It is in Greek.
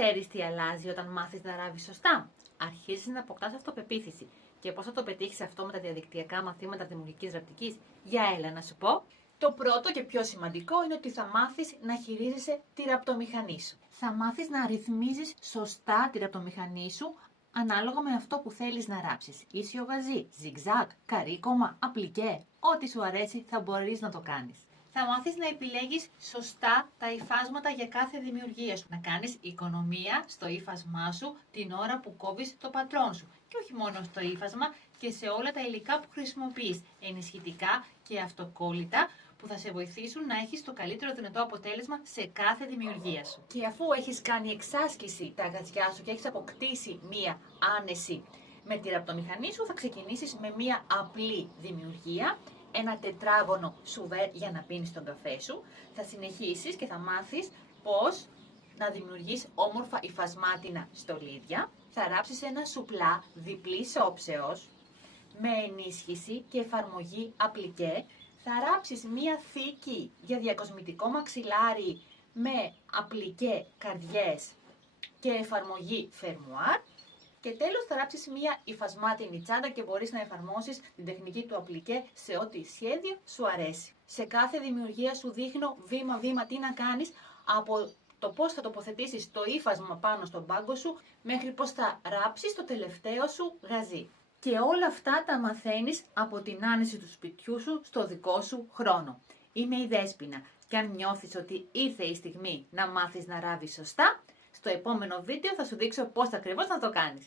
ξέρεις τι αλλάζει όταν μάθεις να ράβεις σωστά? Αρχίζεις να αποκτάς αυτοπεποίθηση. Και πώς θα το πετύχεις αυτό με τα διαδικτυακά μαθήματα δημιουργικής ραπτικής? Για έλα να σου πω. Το πρώτο και πιο σημαντικό είναι ότι θα μάθεις να χειρίζεσαι τη ραπτομηχανή σου. Θα μάθεις να ρυθμίζεις σωστά τη ραπτομηχανή σου ανάλογα με αυτό που θέλεις να ράψεις. Ίσιο γαζί, ζιγζάκ, καρύκωμα, απλικέ. Ό,τι σου αρέσει θα μπορείς να το κάνεις. Θα μάθεις να επιλέγεις σωστά τα υφάσματα για κάθε δημιουργία σου. Να κάνεις οικονομία στο ύφασμά σου την ώρα που κόβεις το πατρόν σου. Και όχι μόνο στο ύφασμα, και σε όλα τα υλικά που χρησιμοποιείς. Ενισχυτικά και αυτοκόλλητα που θα σε βοηθήσουν να έχεις το καλύτερο δυνατό αποτέλεσμα σε κάθε δημιουργία σου. Και αφού έχεις κάνει εξάσκηση τα γαζιά σου και έχεις αποκτήσει μία άνεση με τη ραπτομηχανή σου, θα ξεκινήσεις με μία απλή δημιουργία. Ένα τετράγωνο σουβέρ για να πίνεις τον καφέ σου. Θα συνεχίσεις και θα μάθεις πώς να δημιουργείς όμορφα υφασμάτινα στολίδια. Θα ράψεις ένα σουπλά διπλής όψεως με ενίσχυση και εφαρμογή απλικέ. Θα ράψεις μία θήκη για διακοσμητικό μαξιλάρι με απλικέ καρδιές και εφαρμογή φερμουάρ. Και τέλος θα ράψεις μία υφασμάτινη τσάντα και μπορείς να εφαρμόσεις την τεχνική του απλικέ σε ό,τι σχέδιο σου αρέσει. Σε κάθε δημιουργία σου δείχνω βήμα-βήμα τι να κάνεις, από το πώς θα τοποθετήσεις το ύφασμα πάνω στον πάγκο σου μέχρι πώς θα ράψεις το τελευταίο σου γαζί. Και όλα αυτά τα μαθαίνεις από την άνεση του σπιτιού σου στο δικό σου χρόνο. Είμαι η Δέσποινα και αν νιώθεις ότι ήρθε η στιγμή να μάθεις να ράβεις σωστά, στο επόμενο βίντεο θα σου δείξω πώς ακριβώς να το κάνεις.